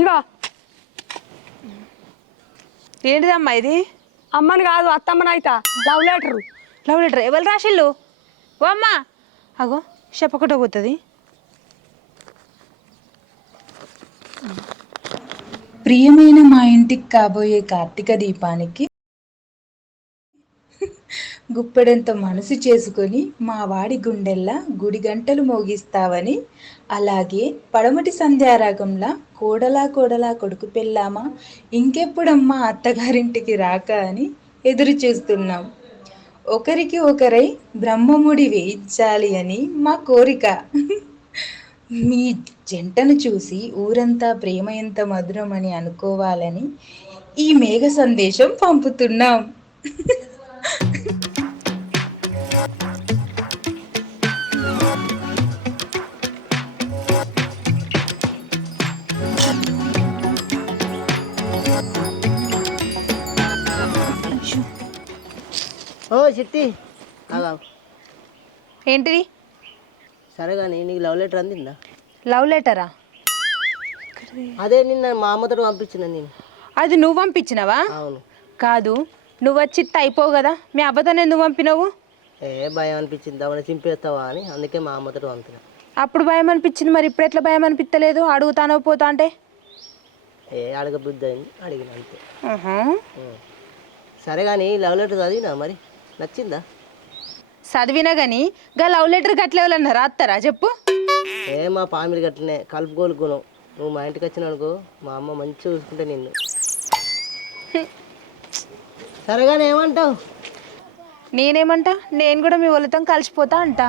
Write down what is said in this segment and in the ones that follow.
ఇగో ఏంటిదమ్మా ఇది? అమ్మని కాదు అత్తమ్మని అయితా లవ్ లెటరు. Love letter. ఎవరు రాసిల్లు ఓ అమ్మా. అగో చెప్పకుండా పోతుంది. ప్రియమైన మా ఇంటికి కాబోయే కార్తీక దీపానికి గుప్పెడంత మనసు చేసుకొని మా వాడి గుండెల్లా గుడి గంటలు మోగిస్తావని అలాగే పడమటి సంధ్యారాగంలా కోడలా కోడలా కొడుకు పెళ్ళామా ఇంకెప్పుడమ్మా అత్తగారింటికి రాక అని ఎదురు చూస్తున్నాం. ఒకరికి ఒకరై బ్రహ్మముడి వేయించాలి అని మా కోరిక. మీ జంటను చూసి ఊరంతా ప్రేమ ఎంత మధురమని అనుకోవాలని ఈ మేఘ సందేశం పంపుతున్నాం. ఓ చిట్టి అలా ఏంటిది? సరే కానీ నీకు లవ్ లెటర్ అందిందా? లవ్ లెటరా? అదే నిన్న మా అమ్మతో పంపించిన నేను. అది నువ్వు పంపించినవా? అవును. కాదు నువ్వు వచ్చి అయిపోవు కదా. మీ అబ్బతోనే ఎందుకు పంపినావు? ఏ భయం అనిపించింది. అవన్నీ చింపేస్తావా అని అందుకే మా అమ్మతో పంపిన. అప్పుడు భయం అనిపించింది మరి. ఇప్పుడు ఎట్లా భయం అనిపించలేదు అడుగుతానో పోతా అంటే? ఏ అడగ బుద్ధి అయింది అడిగిన అంతే. సరే కానీ లవ్ లెటర్ చదివినా మరి? నచ్చిందా? చదివినా కానీ గా లవ్ లెటర్ గట్ల ఎవరన్నా రాస్తారా చెప్పు. ఏ మా పామిడి గట్లనే కలుపుకోలు గుణం. నువ్వు మా ఇంటికి వచ్చిన అనుకో మా అమ్మ మంచిగా చూసుకుంటే నిన్ను. సరే కానీ ఏమంటావు? నేనేమంటా? నేను కూడా మీ వాళ్ళతో కలిసిపోతా అంట.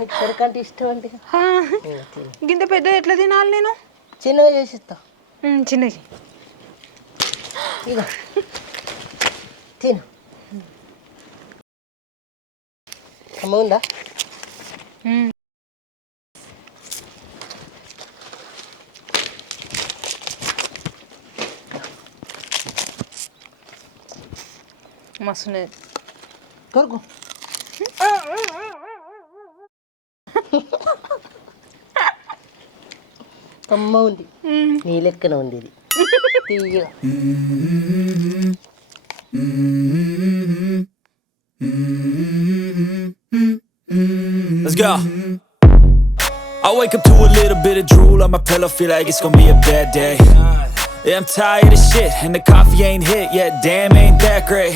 నీకు చెరకంటే ఇష్టం హా. గింత పెద్దది ఎట్లా తినాలి నేను? చిన్నగా చేసిస్తా. చిన్నది. ఇక తిను. అమ్మ ఉందా. మస్తున్నది కొరకు అమ్మ ఉంది నీ లెక్కన ఉంది ఇది తీయగా Let's go. I wake up to a little bit of drool on my pillow, feel like it's gonna be a bad day. Yeah, I'm tired of shit, and the coffee ain't hit yet. Damn, ain't that great.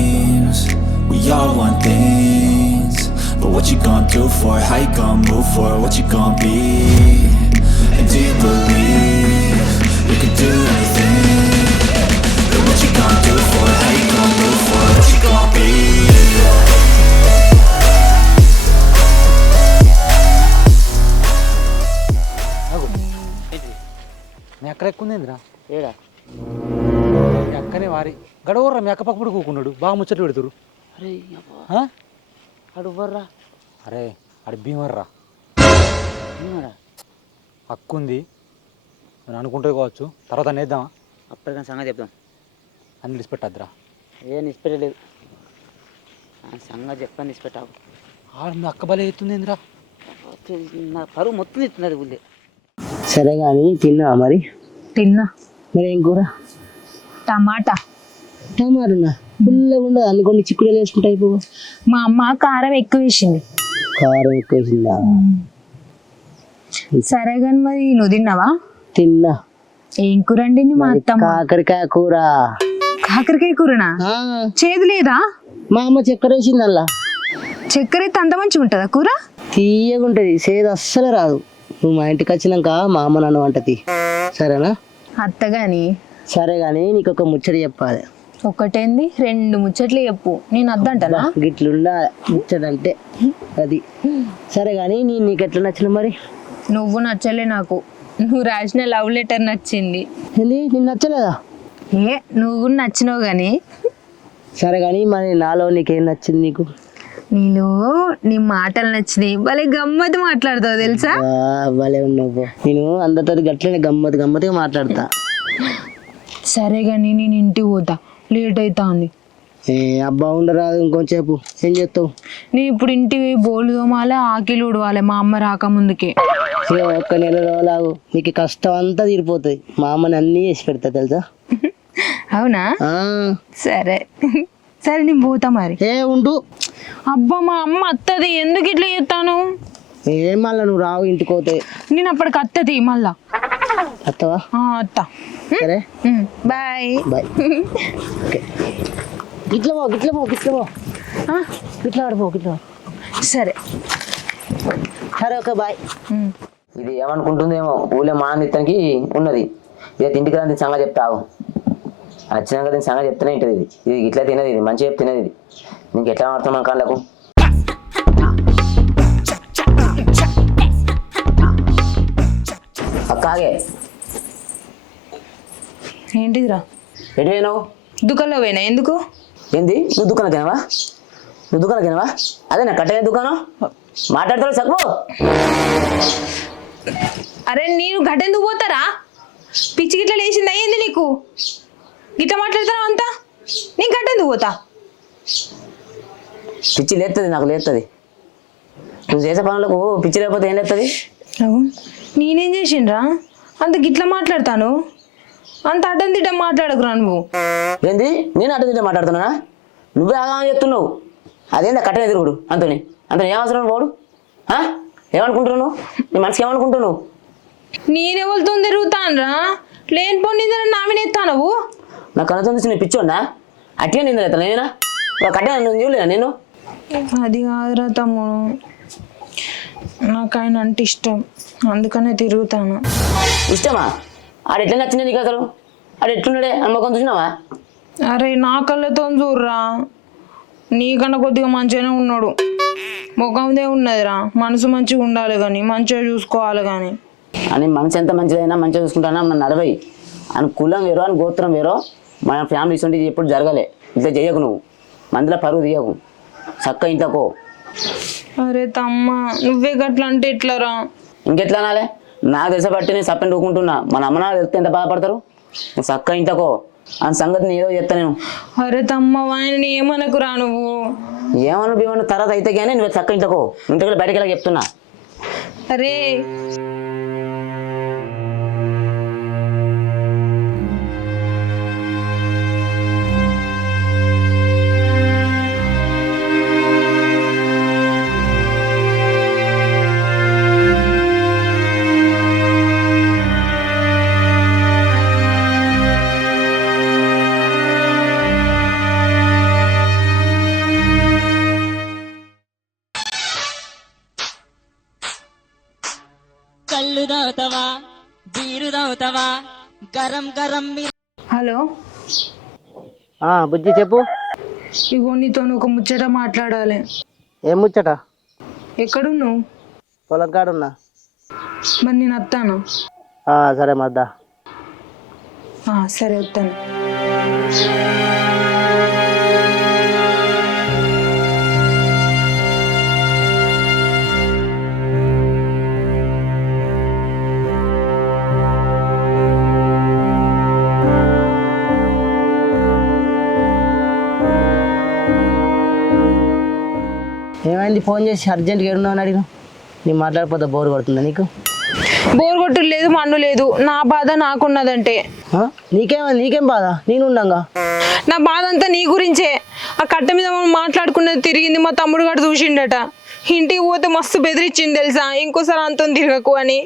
We all want things. But what you gonna do for it? How you gonna move for it? What you gonna be? And do you believe you can do anything? But what you gonna do for it? How you gonna move for it? What you gonna be? మీ అక్కడ ఎక్కుందేంద్రా ఏడా మీ అక్కనే వారి గడవర్రా మీ అక్క పక్కపడి కూకున్నాడు బాగా ముచ్చట్లు పెడుతురు? అడువర్రా అరే అడి భీమర్రా. అక్కుంది నేను అనుకుంటే కావచ్చు. తర్వాత నేద్దామా? అప్పటికన్నా సంగతి చెప్దాం. అని విడిచిపెట్టద్దురా ఏ నిష్పెట్టలేదు సంగతి చెప్పని నిష్పెట్టావు ఆడు మీ అక్క బలే ఎత్తుందేంద్రా నా పరువు మొత్తం తిట్టున్నది ఊళ్ళే సరే కానీ తిన్నా మరి? తిన్నా. మరి ఏం కూర? టమాటా. టమాటా పుల్లగా ఉండదు. అన్ని కొన్ని చిక్కుడులు వేసుకుంటే అయిపో మా అమ్మ కారం ఎక్కువ వేసింది. కారం ఎక్కువ వేసిందా? సరే కానీ మరి నువ్వు తిన్నావా? తిన్నా. ఏం కూర వండింది మా అత్తమ్మ? కాకరకాయ కూర. కాకరకాయ కూరనా? చేదు లేదా? మా అమ్మ చక్కెర వేసింది అలా చక్కెర అయితే అంత మంచిగా ఉంటుందా కూర? తీయగా ఉంటుంది. సేదు అస్సలు రాదు. నువ్వు మా ఇంటికి వచ్చినాక మా అమ్మ నన్ను వంటది. సరేనా? అత్తగాని. సరే కానీ నీకు ఒక ముచ్చట చెప్పాలి. ఒకటేంది? రెండు ముచ్చట్లు చెప్పు. నేను అద్దంటనా గిట్లుండా ముచ్చట అంటే అది. సరే కానీ నీ నీకు ఎట్లా నచ్చిన మరి? నువ్వు నచ్చలే నాకు. నువ్వు రాసిన లవ్ లెటర్ నచ్చింది. ఏంది? నీకు నచ్చలేదా? ఏ నువ్వు కూడా నచ్చినావు కానీ సరే కానీ మరి నాలో నీకేం నచ్చింది నీకు? నీలో నీ మాటలు నచ్చినాయి. భలే గమ్మత్ మాట్లాడతావు తెలుసా? భలే ఉన్నావు. నేను అందరితో గట్లనే గమ్మత్ గమ్మత్తుగా మాట్లాడతా. సరే కానీ నేను ఇంటికి పోతా. లేట్ అవుతా ఉంది ఏ అబ్బా ఉండరాదు ఇంకొంచేపు ఏం చేస్తావు? నేను ఇప్పుడు ఇంటికి పోయి బోలు తోమాలి ఆకిలు ఉడవాలి మా అమ్మ రాకముందుకే. ఇక ఒక్క నెల రోజులాగు నీకు కష్టం అంతా తీరిపోతుంది. మా అమ్మని అన్నీ చేసి పెడతా తెలుసా? అవునా? ఆ, సరే. సరే నేను పోతా మరి. ఏ ఉండు. అబ్బా మా అమ్మ అత్తది. ఎందుకు ఇట్లా చేస్తాను? ఏం మళ్ళా నువ్వు రావు ఇంటికి పోతే? నేను అప్పటికి అత్తది మళ్ళా. ఆ, అత్త. సరే. బాయ్. బాయ్. గిట్ల పో గిట్ల పో గిట్ల పో. గిట్ల ఆడిపో గిట్ల సరే. సరే ఓకే బాయ్. ఇది ఏమనుకుంటుందేమో ఊళ్ళో మా నిత్యానికి ఉన్నది. ఇదే ఇంటికి రాని సంగతి చెప్తావు. వచ్చినాక దీని సంగతి చెప్తూనే ఉంటుంది ఇది. ఇది ఇట్లా తినది ఇది మంచిగా చెప్తే తినది ఇది. నీకు ఎట్లా మన కళ్ళకు? అక్కాగే ఏంటిదిరా? ఎటు పోయినావు దుకాణంలో పోయినా? ఎందుకు? ఏంది? నువ్వు దుకాణం తినవా? నువ్వు దుకాణం తినవా? అదే నా కట్టనే దుకాణం. మాట్లాడతాడు సగ్గు అరే నేను గట్టెందుకు పోతారా? పిచ్చి గిట్ల లేచింది అయ్యింది నీకు? గిట్ల మాట్లాడతావు అంతా? నేను గట్టెందుకు పోతా? పిచ్చి లేస్తుంది నాకు లేస్తుంది నువ్వు చేసే పనులకు పిచ్చి లేకపోతే ఏం లేస్తుంది నేనేం చేసిండ్రా? అంత గిట్ల మాట్లాడతాను? అంత అడ్డం తిడ్డం మాట్లాడకురా నువ్వు. ఏంది? నేను అటు తింటే మాట్లాడుతున్నా నువ్వే ఆగా చెప్తున్నావు. అదేందా కట్టనే తిరుగుడు అంతని? అంత ఏం అవసరం పోడు? ఏమనుకుంటున్నావు నువ్వు? నీ మనసుకి ఏమనుకుంటున్నావు నేనెవరితో తిరుగుతానురా? లేని పొందిందని నామినేస్తా నువ్వు నా కనుతో చూసి నేను పిచ్చోన్నా అట్టే నిందా ఎత్తా నేనా కట్టే చూడలేదా నేను అది కాదురా తమ్ముడు. నాకు ఆయన అంటే ఇష్టం. అందుకనే తిరుగుతాను. ఇష్టమా? ఆడు ఎట్లా నచ్చింది నీకు అసలు. ఆడు ఎట్లున్నాడే? అమ్మకం చూసినావా? అరే నా కళ్ళతో చూడరా. నీకన్నా కొద్దిగా మంచిగానే ఉన్నాడు. ముఖందే ఉన్నదిరా. మనసు మంచిగా ఉండాలి కానీ మంచిగా చూసుకోవాలి కానీ. అని మనసు ఎంత మంచిదైనా మంచిగా చూసుకుంటానా? మన నడవై అని కులం వేరో అని గోత్రం వేరో మన ఫ్యామిలీ ఇటువంటి ఎప్పుడు జరగలే. ఇట్లా చేయకు నువ్వు. మందులో పరువు తీయకు. చక్క ఇంట్లోకో. అరే తమ్మ నువ్వే గట్ల అంటే ఎట్లరా ఇంకెట్లా అనాలే? నాకు బట్టి నేను సప్పని ఊకుంటున్నా మన అమ్మ నాన్న తెలిస్తే ఎంత బాధపడతారు? నువ్వు చక్క ఇంట్లోకో అని సంగతి నేను ఏదో చెప్తా నేను. అరే తమ్మ ఆయన ఏమనకురా నువ్వు? ఏమన్నా భీమన్నా తర్వాత అయితే కానీ నువ్వు చక్క ఇంట్లోకో ఇంటికి బయటకు వెళ్ళి చెప్తున్నా. అరే హలో. ఆ, బుజ్జి చెప్పు. ఇగో నీతో ఒక ముచ్చట మాట్లాడాలి. ఏం ముచ్చట? ఎక్కడున్నావు? పొలం కాడున్నా. మరి నేను వస్తాను ఆ, సరే మద్దా. ఆ, సరే వస్తాను ఏమైంది ఫోన్ చేసి అర్జెంట్గా ఏడున్నావు అని అడిగిన నీ మాట్లాడిపోతే బోర్ కొడుతుందా నీకు? బోర్ కొట్టు లేదు మన్ను లేదు. నా బాధ నాకున్నదంటే. ఆ? నీకేమైంది నీకేం బాధ? నేను ఉండంగా? నా బాధ అంతా నీ గురించే. ఆ కట్ట మీద మనం మాట్లాడుకున్నది తిరిగింది మా తమ్ముడు గారు చూసిండట. ఇంటికి పోతే మస్తు బెదిరించింది తెలుసా? ఇంకోసారి అంతం తిరగకు అని.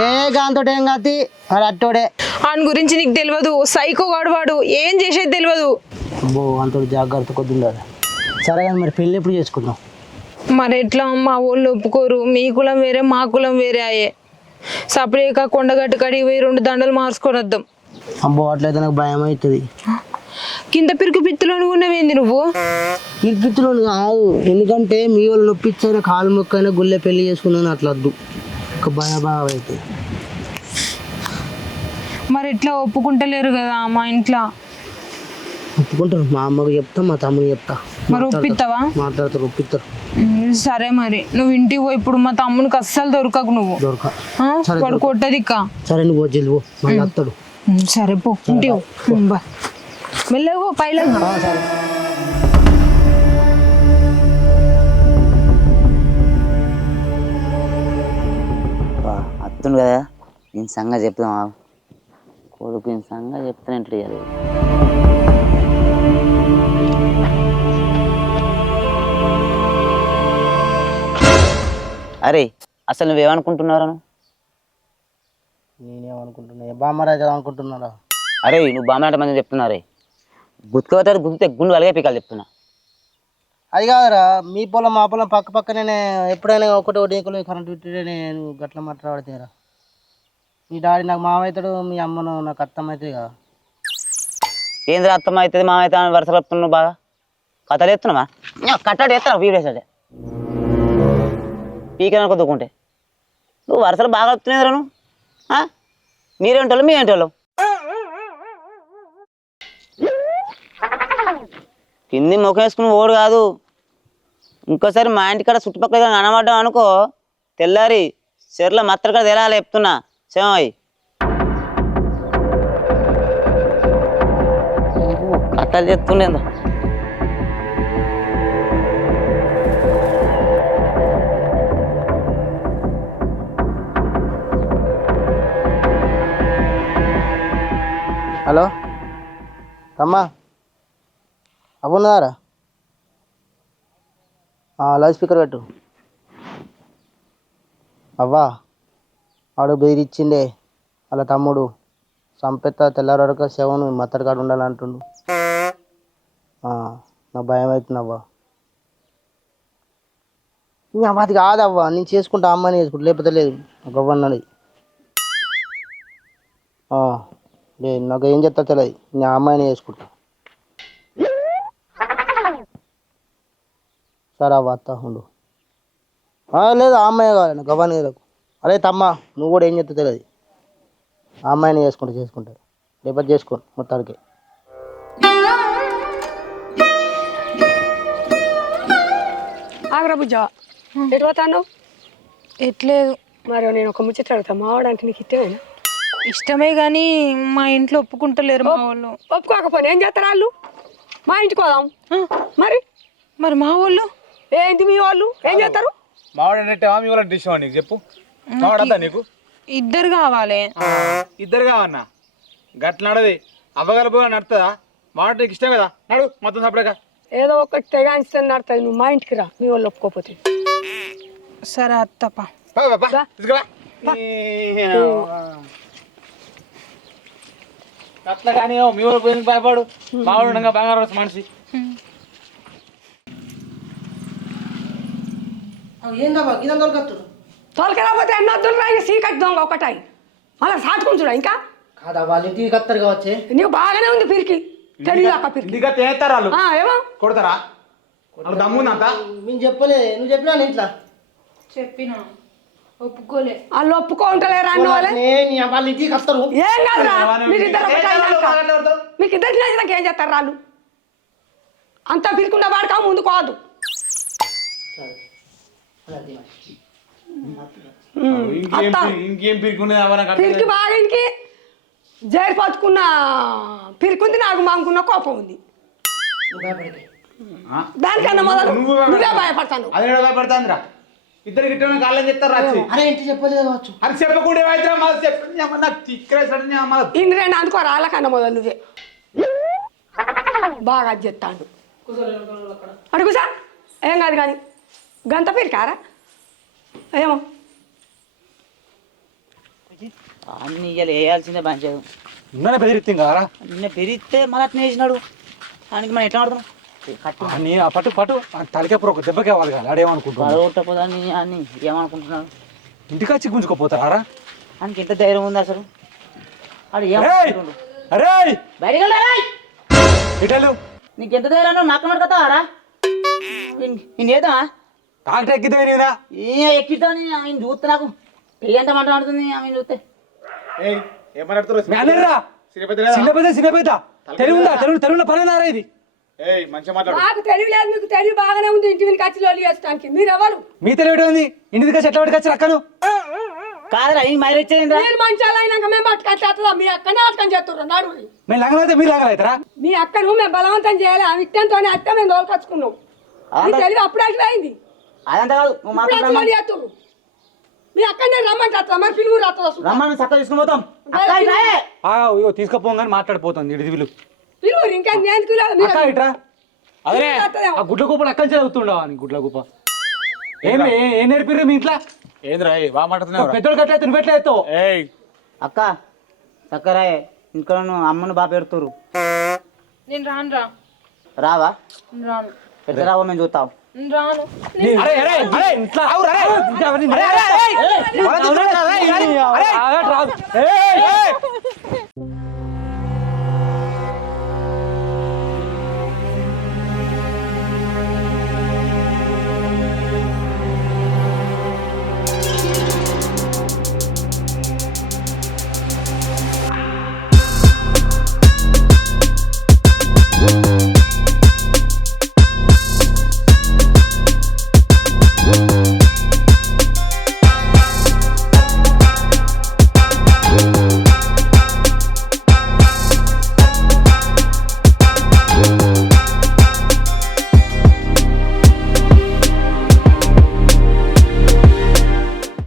ఏ గాంతో ఏం కాతి వాడు అట్టోడే. ఆయన గురించి నీకు తెలియదు సైకో గాడు వాడు. ఏం చేసేది తెలియదు అబ్బో అంత జాగ్రత్త కొద్ది ఉండాలి సరే కానీ మరి పెళ్ళి ఎప్పుడు చేసుకుందాం? మరి ఎట్లా మా వాళ్ళు ఒప్పుకోరు? మీ కులం వేరే మా కులం వేరే అయ్యే సపరేక కొండగట్టు కడిగి పోయి రెండు దండలు మార్చుకొని వద్దాం. అబ్బో అట్లయితే నాకు భయం అవుతుంది. కింద పిరికి పిత్తులో ఉన్నవేంది నువ్వు? పిలిపిత్తులు కాదు. ఎందుకంటే మీ వాళ్ళు నొప్పించైనా కాలు మొక్కైనా గుళ్ళె పెళ్ళి చేసుకున్నాను అట్లా వద్దు. ఒక భయ బాగా అవుతుంది మరి ఎట్లా ఒప్పుకుంటలేరు కదా మా ఇంట్లో? ఒప్పుకుంటాను. మా అమ్మకు చెప్తా మా తమ్ముని చెప్తా. మరి ఒప్పిస్తావా మాట్లాడతారు ఒప్పిస్తారు సరే మరి. నువ్వు ఇంటికి పోయి ఇప్పుడు మా తమ్మునికి అస్సలు దొరకకు నువ్వు. దొరక. ఆ? వాడు కొట్టదిక్క సరే నువ్వు వచ్చి పో. మళ్ళీ వస్తాడు. ఉమ్, సరే పో. ఇంటికి పో. ఉమ్, బా. మెల్లగో పైలంగా అత్తుండు కదా? నేను సంగతి చెప్తామా కొడుకు నేను సంగతి చెప్తానంటే అరే అసలు నువ్వేమనుకుంటున్నారా నేనేమనుకుంటున్నా? బామ్మరాజు అనుకుంటున్నారా? అరే నువ్వు బామ్మలాంటి మంది చెప్తున్నారే గుర్తుకోతారు గుర్తుతే గుండు అలాగే పీకాలు చెప్తున్నా. అది కాదురా మీ పొలం మా పొలం పక్క పక్కనే ఎప్పుడైనా ఒకటి ఒకటి ఏకలు కరెంట్ పెట్టితే నేను గట్ల మాట్లాడితేరా మీ డాడీ నాకు మామవుతాడు మీ అమ్మను నాకు అత్తమ్మ అవుతుంది కదా ఏంద్ర అత్తమ్మ అవుతుంది మా అయితే వరుస కలుపుతున్నావు బాగా కథలు ఎత్తున్నావా కట్టడు ఎత్తున్నావు వీడేసాడే పీకన దుక్కుంటే నువ్వు వరుసలు బాగా వస్తున్నాయి రాను మీరేంటోళ్ళు మీరేంటోళ్ళు? మీ కింది ముఖం వేసుకుని ఓడు కాదు. ఇంకోసారి మా ఇంటికాడ చుట్టుపక్కల కనబడ్డాం అనుకో తెల్లారి చెర్ల మత్తడి కాడ తెలాలి చెప్తున్నా. సేమయ్యి కథలు చెప్తుండేందో హలో? అమ్మా అవునారా లౌడ్ స్పీకర్ పెట్టు. అవ్వా వాడు బెదిరిచ్చిండే వాళ్ళ తమ్ముడు సంపెత్త తెల్లారి వరకు శవను మత్తడి కాడ ఉండాలంటుండు. నాకు భయం అవుతుంది అవ్వా. ఇంకా అది కాదవ్వా నేను చేసుకుంటా అమ్మని చేసుకుంటా లేకపోతే లేదు. ఒక అవ్వన్నది లేదు నాకు ఏం చెప్తా తెలియదు నేను ఆ అమ్మాయిని చేసుకుంటా. సరే అత్త ఉండు. ఆ, లేదు ఆ అమ్మాయి కావాలి లేదు అరే తమ్మ నువ్వు కూడా ఏం చెప్తా తెలియదు ఆ అమ్మాయిని చేసుకుంటా చేసుకుంటా. రేపటి చేసుకో మొత్తానికి. ఆగ్రా బుజ్జా. ఎటు పోతాను ఎట్లేదు. మరి నేను ఒక ముచ్చట అడుగుతా. మావాడంటే నీకు ఇష్టమేనా? ఇష్టమే కానీ మా ఇంట్లో ఒప్పుకుంటలేరు మా వాళ్ళు. ఒప్పుకోకపోతే ఏం చేస్తారు వాళ్ళు? మా ఇంటికి పోదాం. మరి? మరి మా వాళ్ళు? ఏంటి మీ వాళ్ళు? ఏం చేస్తారు? మావాడు అంటే మీ వాళ్ళ డిష్ నీకు చెప్పు. మావాడద్దా నీకు. ఇద్దరు కావాలి. ఇద్దరు కావన్నా గట్ల నడది అవ్వగలపోగా నడుతుందా? మావాడు నీకు ఇష్టం కదా? నడు మొత్తం సపరేగా ఏదో ఒకటి తెగాయిస్తాను నడుతుంది నువ్వు మా ఇంటికి రా. మీ వాళ్ళు ఒప్పుకోకపోతే. సరే అత్తప్ప. తీసుకురా. అట్లా కానీ మీ వాళ్ళు పోయింది భయపడు మావాడు ఉండగా బంగారం మనిషి. తోలకరాకపోతే ఎన్నో రా సీకట్ దొంగ ఒకటాయి మళ్ళీ సాటుకుంటురా ఇంకా. కాదా వాళ్ళ ఇంటికి కత్తరు కావచ్చే? నీకు బాగానే ఉంది పిరికి. తెలియదాక పిరికి? ఇంటికి తినేస్తారు వాళ్ళు ఆ, ఏమో. కొడతారా? వాళ్ళు దమ్ముందంతా మేము చెప్పలే నువ్వు చెప్పినా ఇంట్లో? చెప్పిన. ఒప్పుకోలే. వాళ్ళు ఒప్పుకుంటలేరా అన్న వాళ్ళే. వాళ్ళ ఇంటికి కత్తరు ఏం కాదురా మీరు ఇద్దరు మీకు ఇద్దరికి నచ్చినాక ఏం చేస్తారు రాళ్ళు? అంతా పిరుకుండా వాడకా ముందు కోదు. ఇంకేం పిరికి బాగా ఇంటికి జైలు పట్టుకున్న పిరికుంది నాకు మాకున్న కోపం ఉంది. దానికన్నా మొదలు నువ్వే భయపడతాను అదే భయపడుతుందిరా. ఇద్దరు గిట్ట కాళ్ళని చెప్తారు రాచి అరే ఇంటి చెప్పలేదు కావచ్చు. అది చెప్పకుండా ఏమైతే మాది చెప్పండి అమ్మ నాకు తిక్కరేసాడని అమ్మ ఇన్ని రెండు అందుకో రాళ్ళకన్నా మొదలు నువ్వే. బాగా చెప్తాడు. అడుగు సార్. ఏం కాదు కానీ. గంత పిరికారా ఏమో. అన్ని ఇవాళ వేయాల్సిందే మంచిగా ఉన్ననే బెదిరిత్తం కదా నిన్న పెరిగితే మళ్ళీ అట్నే వేసినాడు దానికి మనం ఎట్లా ఆడుతున్నాం? కట్టు అని ఆ పట్టు పట్టు. తలకే ఒక దెబ్బకే వాళ్ళు కాదు ఆడేమనుకుంటున్నాడు పడగొట్టపోదాన్ని అని ఏమనుకుంటున్నాడు? ఇంటికి వచ్చి గుంజుకోపోతారా ఆయనకి ఎంత ధైర్యం ఉంది అసలు? వాడు ఏం అరే బయటికి వెళ్ళరా ఇటలు నీకు ఎంత ధైర్యం నాకు నడకతావారా నేను ఏదా డాక్టర్ ఎక్కితే నీనా ఏ ఎక్కిస్తా ఆయన చూస్తే నాకు ఎంత మంట పడుతుంది ఆమె చూస్తే. ఏయ్ ఏమన్నాడు మేనర్రా చిన్న పెద్ద చిన్న పెద్ద. తెలుగు ఉందా? తెలుగు తెలుగులో పనేనారా ఇది? ఏయ్ మంచిగా మాట్లాడు. నాకు తెలివి లేదు మీకు తెలివి బాగానే ఉంది ఇంటి మీరు ఎవరు మీ తెలివి ఉంది? ఇంటి దగ్గర ఎట్లా పట్టుకొచ్చి అక్కను. కాదురా ఈ మైరు వచ్చేది మీరు మంచాలు అయినాక మేము పట్టుకొచ్చేస్తుందా మీ అక్కనే అర్థం చేస్తున్నారు నడు మేము మీరు మీ అక్కను మేము బలవంతం చేయాలి ఆ అత్త మేము దోలుకొచ్చుకున్నాం మీ తెలివి అప్పుడు అయింది అదంతా కాదు మీ అక్కనే రమ్మంటే అత్త మరి రమ్మని తీసుకుని పోతాం. తీసుకుపోగానే మాట్లాడిపోతుంది ఇంకా నేను పిలవాలి అక్క ఇట్రా అదే ఆ గుడ్ల గుప్పలు అక్కడి నుంచి చదువుతుండవా నీ గుడ్ల గుప్ప ఏం ఏ- ఏం నేర్పిర్రు మీ ఇంట్లో ఏంద్రా బాగా మాట్లాడుతున్నావు పెద్దోడు గట్ల ఎట్లా ఎత్తావు ఏయ్ అక్క చక్కరాయే ఇంకా నువ్వు అమ్మను బాగా పెడుతురు నేను రాను రా రావా నేను రాను పెద్ద రావా మేము చూస్తాం నేను రాను అరే అరే అరే ఇంట్లో అరే అరే అరే అరే